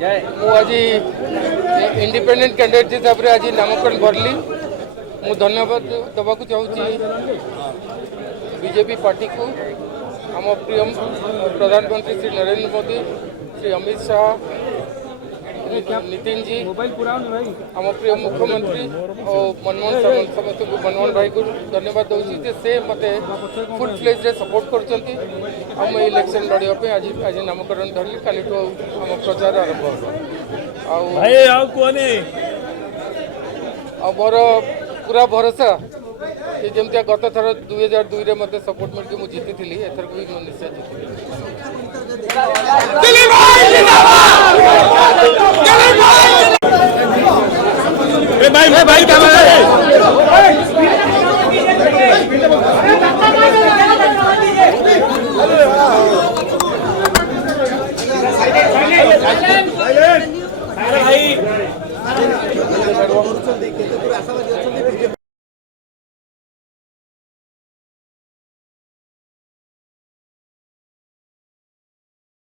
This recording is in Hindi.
आज इंडिपेंडेंट कैंडिडेट हिसाब से आज नामांकन भरली मु धन्यवाद दबा चाहूँगी बीजेपी पार्टी को आम प्रिय प्रधानमंत्री श्री नरेंद्र मोदी श्री अमित शाह नितिन जी आम प्रिय मुख्यमंत्री और मनमोहन समस्त को मनमोहन भाई को धन्यवाद दूसरी से मत फुल फ्लेज रे सपोर्ट कर इलेक्शन लड़ाई आज आज नामकरण धरली काली आम प्रचार आरंभ मोर पूरा भरोसा जमी गत थर 2002 रे मत सपोर्ट मिलकर मुझे जीती थी एथर भी निश्चय जीती।